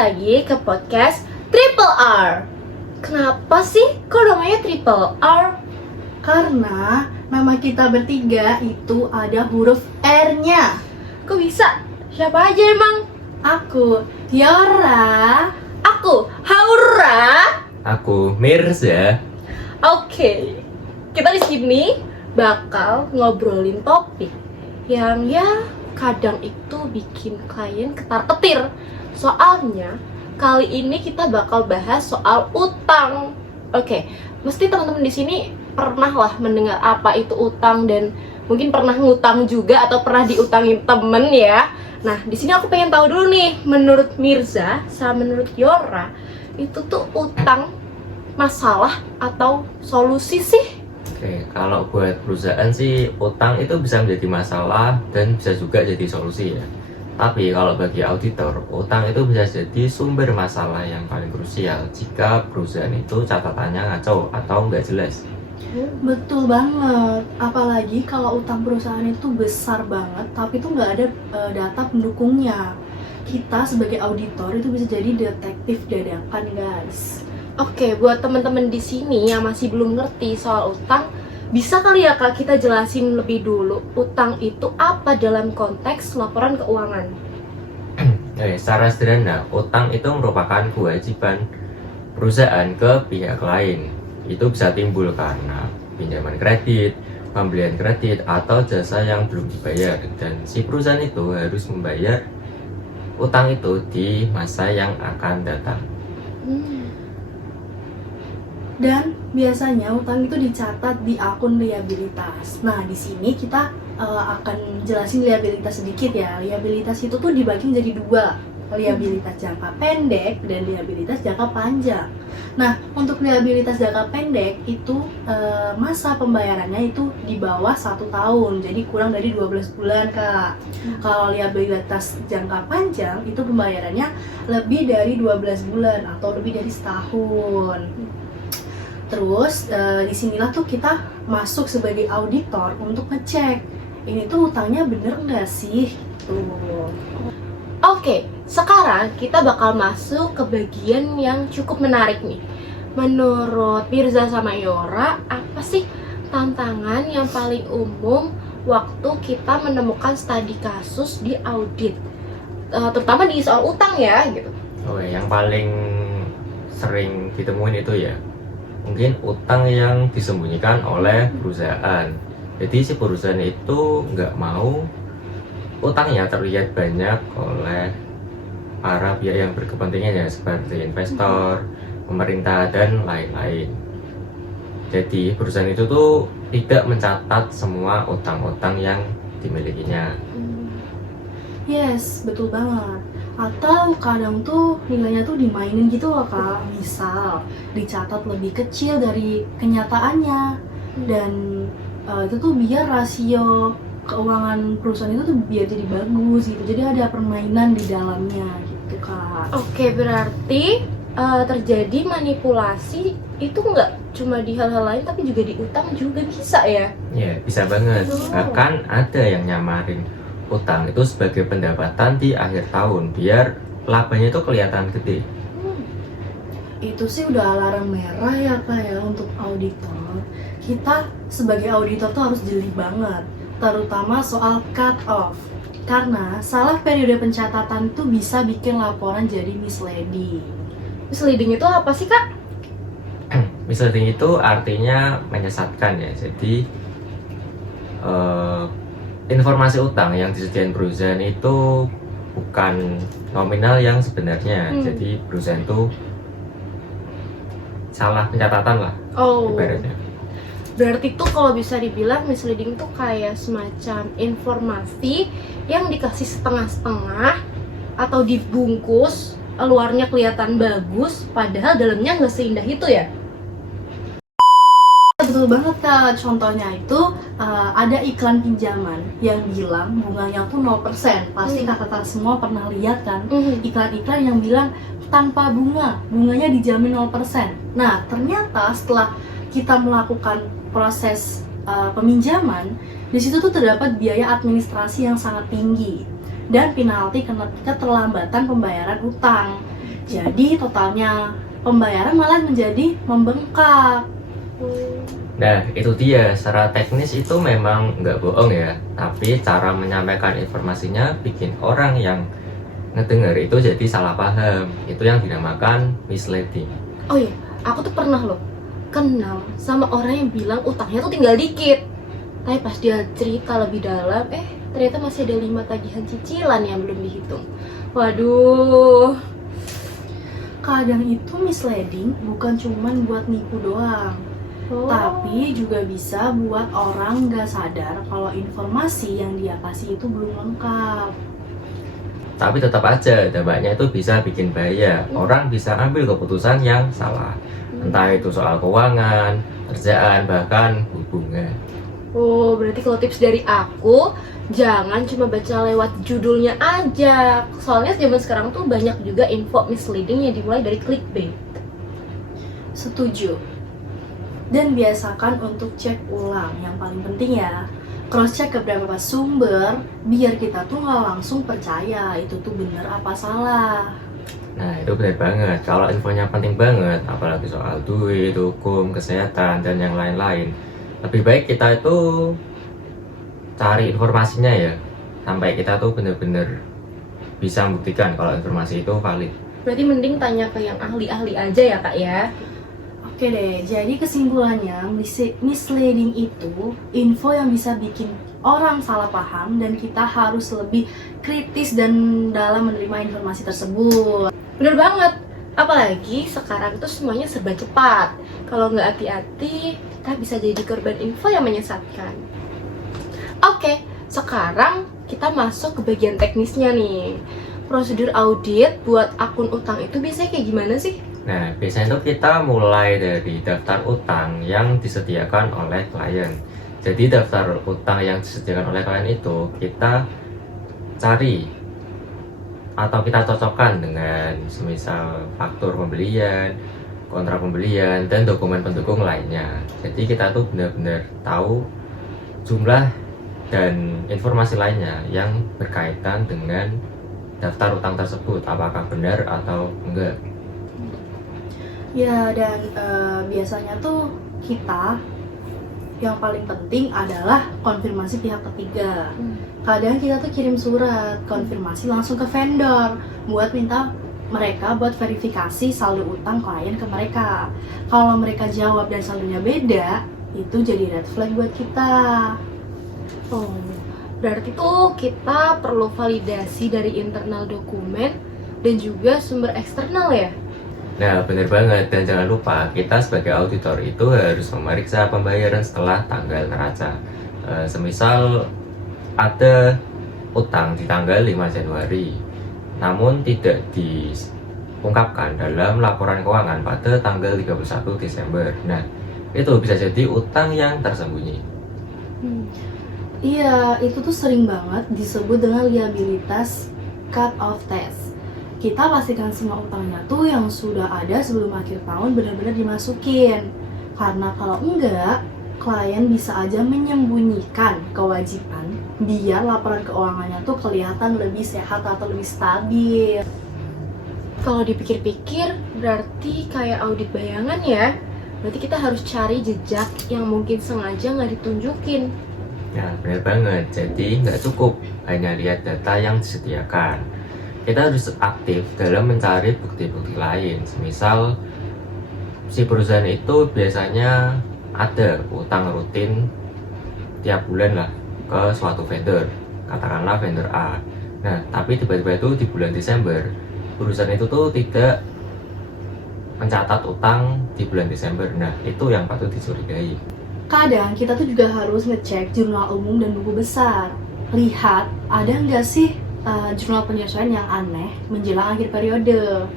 lagi ke podcast Triple R. Kenapa sih kok namanya Triple R? Karena nama kita bertiga itu ada huruf R-nya. Kok bisa? Siapa aja emang? Aku, Yora. Aku, Haura. Aku Mirza. Oke, kita di sini bakal ngobrolin topik yang ya kadang itu bikin klien ketar-ketir. Soalnya kali ini kita bakal bahas soal utang. Oke, mesti teman-teman di sini pernah lah mendengar apa itu utang dan mungkin pernah ngutang juga atau pernah diutangin temen ya. Nah, di sini aku pengen tahu dulu nih, menurut Mirza sama menurut Yora, itu tuh utang masalah atau solusi sih? Oke, kalau buat perusahaan sih utang itu bisa menjadi masalah dan bisa juga jadi solusi ya. Tapi kalau bagi auditor, utang itu bisa jadi sumber masalah yang paling krusial jika perusahaan itu catatannya ngaco atau nggak jelas. Betul banget. Apalagi kalau utang perusahaan itu besar banget, tapi itu nggak ada data pendukungnya. Kita sebagai auditor itu bisa jadi detektif dadakan, guys. Oke, buat teman-teman di sini yang masih belum ngerti soal utang, bisa kali ya Kak kita jelasin lebih dulu utang itu apa dalam konteks laporan keuangan? Secara sederhana, utang itu merupakan kewajiban perusahaan ke pihak lain. Itu bisa timbul karena pinjaman kredit, pembelian kredit, atau jasa yang belum dibayar. Dan si perusahaan itu harus membayar utang itu di masa yang akan datang. Dan biasanya utang itu dicatat di akun liabilitas. Nah, di sini kita akan jelasin liabilitas sedikit ya. Liabilitas itu tuh dibagi menjadi dua, liabilitas jangka pendek dan liabilitas jangka panjang. Nah, untuk liabilitas jangka pendek itu masa pembayarannya itu di bawah 1 tahun, jadi kurang dari 12 bulan, Kak. Kalau liabilitas jangka panjang itu pembayarannya lebih dari 12 bulan atau lebih dari setahun. Terus disinilah tuh kita masuk sebagai auditor untuk ngecek ini tuh utangnya bener nggak sih? Oke, sekarang kita bakal masuk ke bagian yang cukup menarik nih. Menurut Mirza sama Yora, apa sih tantangan yang paling umum waktu kita menemukan studi kasus di audit? Terutama di soal utang ya, gitu. Oke, yang paling sering ditemuin itu ya mungkin utang yang disembunyikan oleh perusahaan. Jadi si perusahaan itu nggak mau utangnya terlihat banyak oleh para pihak yang berkepentingan ya, seperti investor, pemerintah, dan lain-lain. Jadi perusahaan itu tuh tidak mencatat semua utang-utang yang dimilikinya. Yes, betul banget. Atau kadang tuh nilainya tuh dimainin gitu loh, Kak. Misal dicatat lebih kecil dari kenyataannya. Dan itu tuh biar rasio keuangan perusahaan itu tuh biar jadi bagus gitu. Jadi ada permainan di dalamnya gitu, Kak. Oke, berarti terjadi manipulasi itu nggak cuma di hal-hal lain tapi juga di utang juga bisa ya? Ya, bisa banget. Oh. Bahkan ada yang nyamarin utang itu sebagai pendapatan di akhir tahun biar labanya itu kelihatan gede. Itu sih udah alarm merah ya, Kak, ya, untuk auditor. Kita sebagai auditor tuh harus jeli banget, terutama soal cut off. Karena salah periode pencatatan tuh bisa bikin laporan jadi misleading. Misleading itu apa sih Kak? Misleading itu artinya menyesatkan ya. Jadi informasi utang yang disediakan perusahaan itu bukan nominal yang sebenarnya. Jadi perusahaan itu salah pencatatan lah ibaratnya. Berarti tuh kalau bisa dibilang misleading tuh kayak semacam informasi yang dikasih setengah-setengah atau dibungkus, luarnya kelihatan bagus padahal dalamnya nggak seindah itu ya? Betul banget, Kak. Contohnya itu ada iklan pinjaman yang bilang bunganya tuh 0%. Pasti kakak-kakak semua pernah lihat kan iklan-iklan yang bilang tanpa bunga, bunganya dijamin 0%. Nah, ternyata setelah kita melakukan proses peminjaman, di situ tuh terdapat biaya administrasi yang sangat tinggi dan penalti keterlambatan pembayaran utang. Jadi totalnya pembayaran malah menjadi membengkak. Nah, itu dia. Secara teknis itu memang nggak bohong ya. Tapi cara menyampaikan informasinya bikin orang yang ngedenger itu jadi salah paham. Itu yang dinamakan misleading. Oh iya, aku tuh pernah loh kenal sama orang yang bilang utangnya tuh tinggal dikit. Tapi pas dia cerita lebih dalam, ternyata masih ada 5 tagihan cicilan yang belum dihitung. Waduh. Kadang itu misleading bukan cuman buat nipu doang, tapi juga bisa buat orang nggak sadar kalau informasi yang dia kasih itu belum lengkap. Tapi tetap aja dampaknya itu bisa bikin bahaya. Orang bisa ambil keputusan yang salah. Entah itu soal keuangan, kerjaan, bahkan hubungan. Oh, berarti kalau tips dari aku, jangan cuma baca lewat judulnya aja. Soalnya zaman sekarang tuh banyak juga info misleading yang dimulai dari clickbait. Setuju. Dan biasakan untuk cek ulang. Yang paling penting ya, cross check ke beberapa sumber biar kita tuh nggak langsung percaya itu tuh bener apa salah. Nah, itu benar banget. Kalau infonya penting banget, apalagi soal duit, hukum, kesehatan, dan yang lain-lain, lebih baik kita itu cari informasinya ya, sampai kita tuh bener-bener bisa membuktikan kalau informasi itu valid. Berarti mending tanya ke yang ahli-ahli aja ya kak ya. Oke deh, jadi kesimpulannya misleading itu info yang bisa bikin orang salah paham dan kita harus lebih kritis dan dalam menerima informasi tersebut. Bener banget. Apalagi sekarang tuh semuanya serba cepat. Kalau nggak hati-hati, kita bisa jadi korban info yang menyesatkan. Oke, sekarang kita masuk ke bagian teknisnya nih. Prosedur audit buat akun utang itu biasanya kayak gimana sih? Nah, biasanya itu kita mulai dari daftar utang yang disediakan oleh klien. Jadi daftar utang yang disediakan oleh klien itu kita cari atau kita cocokkan dengan semisal faktur pembelian, kontrak pembelian, dan dokumen pendukung lainnya. Jadi kita tuh benar-benar tahu jumlah dan informasi lainnya yang berkaitan dengan daftar utang tersebut, apakah benar atau enggak. Ya, dan biasanya tuh kita yang paling penting adalah konfirmasi pihak ketiga. Kadang kita tuh kirim surat konfirmasi langsung ke vendor buat minta mereka buat verifikasi saldo utang klien ke mereka. Kalau mereka jawab dan saldonya beda, itu jadi red flag buat kita. Oh, berarti tuh kita perlu validasi dari internal dokumen dan juga sumber eksternal ya? Nah, benar banget. Dan jangan lupa, kita sebagai auditor itu harus memeriksa pembayaran setelah tanggal neraca. Semisal ada utang di tanggal 5 Januari, namun tidak diungkapkan dalam laporan keuangan pada tanggal 31 Desember. Nah, itu bisa jadi utang yang tersembunyi. Iya, itu tuh sering banget disebut dengan liabilitas cut off test. Kita pastikan semua utangnya tuh yang sudah ada sebelum akhir tahun benar-benar dimasukin. Karena kalau enggak, klien bisa aja menyembunyikan kewajiban biar laporan keuangannya tuh kelihatan lebih sehat atau lebih stabil. Kalau dipikir-pikir, berarti kayak audit bayangan ya? Berarti kita harus cari jejak yang mungkin sengaja nggak ditunjukin. Nah, benar banget. Jadi nggak cukup hanya lihat data yang disediakan. Kita harus aktif dalam mencari bukti-bukti lain. Misal si perusahaan itu biasanya ada utang rutin tiap bulan lah ke suatu vendor, katakanlah vendor A. Nah, tapi tiba-tiba itu di bulan Desember perusahaan itu tuh tidak mencatat utang di bulan Desember. Nah, itu yang patut dicurigai. Kadang kita tuh juga harus ngecek jurnal umum dan buku besar. Lihat ada nggak sih jurnal penyesuaian yang aneh menjelang akhir periode.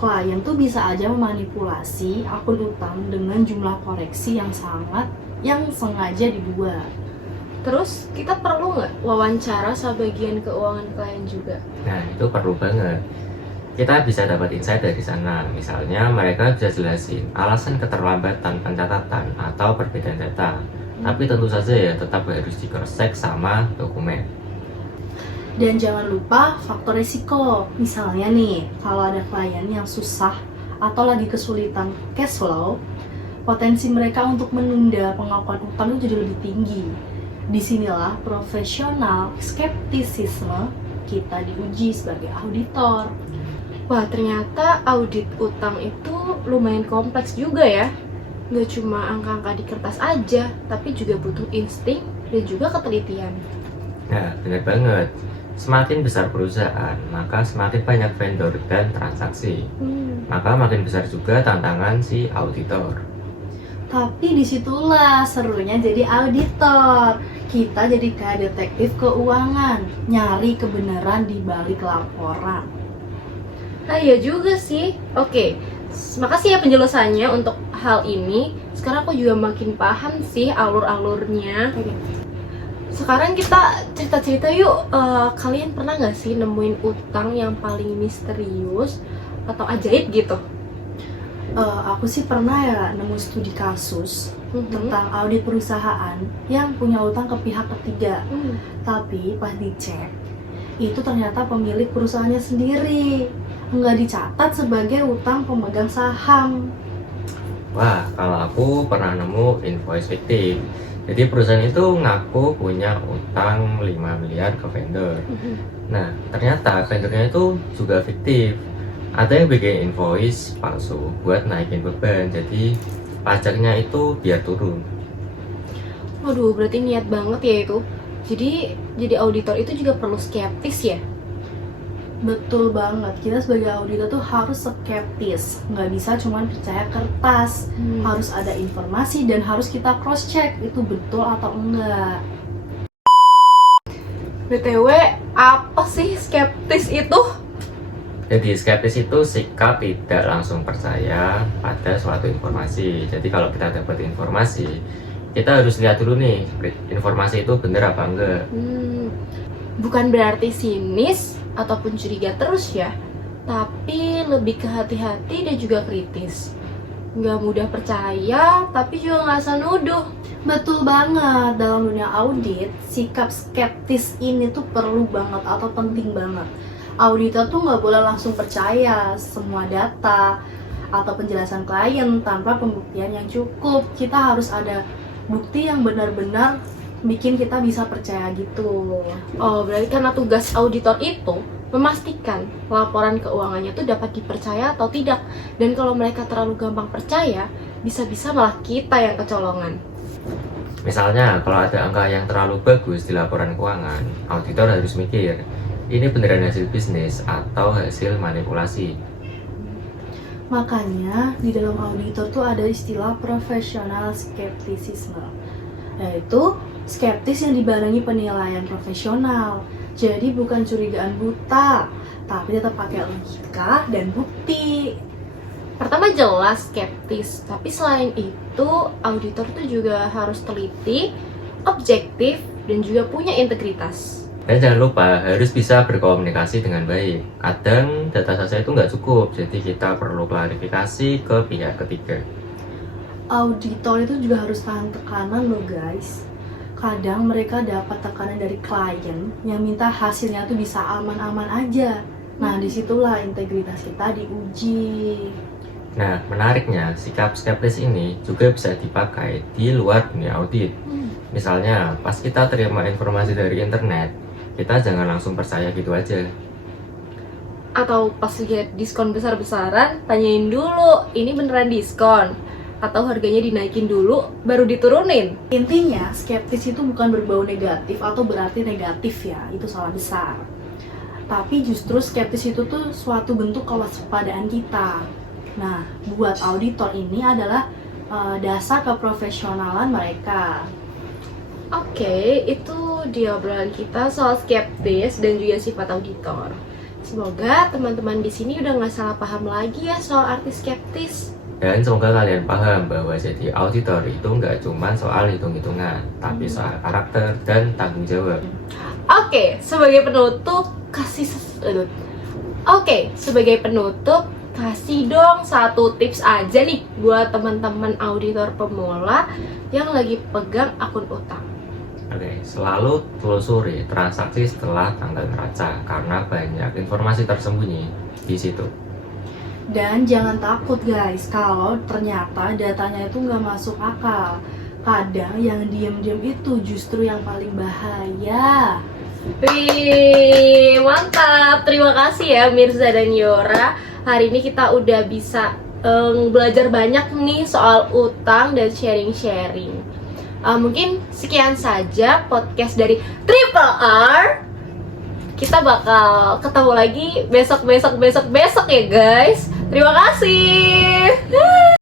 Klien tuh bisa aja memanipulasi akun utang dengan jumlah koreksi yang sengaja dibuat. Terus kita perlu nggak wawancara sama bagian keuangan klien juga? Nah, itu perlu banget. Kita bisa dapat insight dari sana. Misalnya mereka bisa jelasin alasan keterlambatan pencatatan atau perbedaan data. Tapi tentu saja ya tetap harus di cross check sama dokumen. Dan jangan lupa faktor risiko. Misalnya nih, kalau ada klien yang susah atau lagi kesulitan cash flow, potensi mereka untuk menunda pengakuan utang itu jadi lebih tinggi. Disinilah profesional skeptisisme kita diuji sebagai auditor. Wah, ternyata audit utang itu lumayan kompleks juga ya. Nggak cuma angka-angka di kertas aja, tapi juga butuh insting dan juga ketelitian. Nah, benar banget. Semakin besar perusahaan, maka semakin banyak vendor dan transaksi. Maka makin besar juga tantangan si auditor. Tapi disitulah serunya jadi auditor. Kita jadi kayak detektif keuangan, nyari kebenaran di balik laporan. Nah, iya juga sih. Oke, makasih ya penjelasannya untuk hal ini. Sekarang aku juga makin paham sih alur-alurnya. Sekarang kita cerita-cerita yuk. Kalian pernah nggak sih nemuin utang yang paling misterius atau ajaib gitu? Aku sih pernah ya nemu studi kasus tentang audit perusahaan yang punya utang ke pihak ketiga. Tapi pas dicek, itu ternyata pemilik perusahaannya sendiri, nggak dicatat sebagai utang pemegang saham. Wah, kalau aku pernah nemu invoice fiktif. Jadi perusahaan itu ngaku punya utang 5 miliar ke vendor. Nah, ternyata vendornya itu juga fiktif. Ada yang bikin invoice palsu buat naikin beban, jadi pajaknya itu biar turun. Waduh, berarti niat banget ya itu. Jadi auditor itu juga perlu skeptis ya? Betul banget, kita sebagai auditor tuh harus skeptis, nggak bisa cuma percaya kertas. Harus ada informasi dan harus kita cross check itu betul atau enggak. BTW, apa sih skeptis itu? Jadi skeptis itu sikap tidak langsung percaya pada suatu informasi. Jadi kalau kita dapat informasi, kita harus lihat dulu nih, informasi itu benar apa enggak. Bukan berarti sinis ataupun curiga terus ya, tapi lebih ke hati-hati dan juga kritis. Nggak mudah percaya, tapi juga nggak asal nuduh. Betul banget, dalam dunia audit, sikap skeptis ini tuh perlu banget atau penting banget. Auditor tuh nggak boleh langsung percaya semua data atau penjelasan klien tanpa pembuktian yang cukup. Kita harus ada bukti yang benar-benar bikin kita bisa percaya gitu. Oh, berarti karena tugas auditor itu memastikan laporan keuangannya itu dapat dipercaya atau tidak. Dan kalau mereka terlalu gampang percaya, bisa-bisa malah kita yang kecolongan. Misalnya, kalau ada angka yang terlalu bagus di laporan keuangan, auditor harus mikir, ini beneran hasil bisnis atau hasil manipulasi. Makanya di dalam auditor tuh ada istilah profesional skeptisisme, yaitu skeptis yang dibarengi penilaian profesional. Jadi bukan curigaan buta, tapi tetap pakai logika dan bukti. Pertama jelas skeptis, tapi selain itu auditor tuh juga harus teliti, objektif, dan juga punya integritas. Dan jangan lupa harus bisa berkomunikasi dengan baik. Kadang data saja itu nggak cukup, jadi kita perlu klarifikasi ke pihak ketiga. Auditor itu juga harus tahan tekanan loh guys. Kadang mereka dapat tekanan dari klien yang minta hasilnya tuh bisa aman-aman aja. Nah disitulah integritas kita diuji. Nah, menariknya, sikap skeptis ini juga bisa dipakai di luar dunia audit. Misalnya, pas kita terima informasi dari internet, kita jangan langsung percaya gitu aja. Atau pas lihat diskon besar-besaran, tanyain dulu, ini beneran diskon? Atau harganya dinaikin dulu, baru diturunin? Intinya, skeptis itu bukan berbau negatif atau berarti negatif ya, itu salah besar. Tapi justru skeptis itu tuh suatu bentuk kewaspadaan kita. Nah, buat auditor ini adalah dasar keprofesionalan mereka. Oke, itu dia obrolan kita soal skeptis dan juga sifat auditor. Semoga teman-teman di sini udah nggak salah paham lagi ya soal arti skeptis. Dan semoga kalian paham bahwa jadi auditor itu nggak cuma soal hitung-hitungan, tapi soal karakter dan tanggung jawab. Oke, sebagai penutup kasih dong satu tips aja nih buat teman-teman auditor pemula yang lagi pegang akun utang. Oke, selalu telusuri transaksi setelah tanggal neraca karena banyak informasi tersembunyi di situ. Dan jangan takut guys, kalau ternyata datanya itu nggak masuk akal. Kadang yang diem-diem itu justru yang paling bahaya. Wih, mantap. Terima kasih ya Mirza dan Yora. Hari ini kita udah bisa belajar banyak nih soal utang dan sharing-sharing. Mungkin sekian saja podcast dari Triple R. Kita bakal ketemu lagi besok ya guys. Terima kasih.